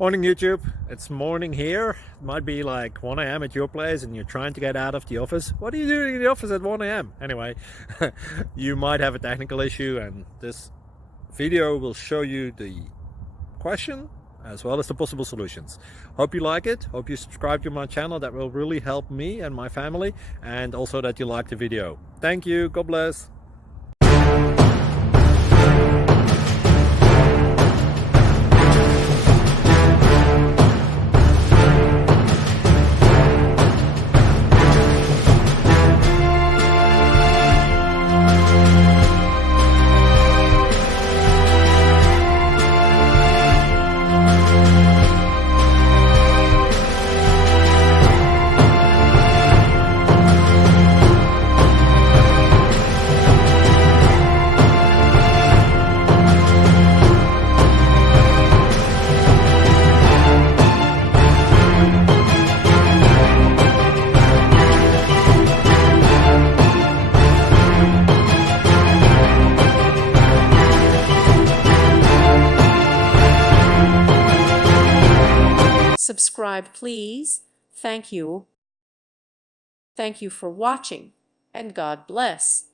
Morning YouTube, it's morning here. It might be like 1 a.m. at your place and you're trying to get out of the office. What are you doing in the office at 1 a.m.? Anyway, you might have a technical issue and this video will show you the question as well as the possible solutions. Hope you like it, hope you subscribe to my channel. That will really help me and my family, and also that you like the video. Thank you, God bless. Subscribe, please. Thank you. Thank you for watching, and God bless.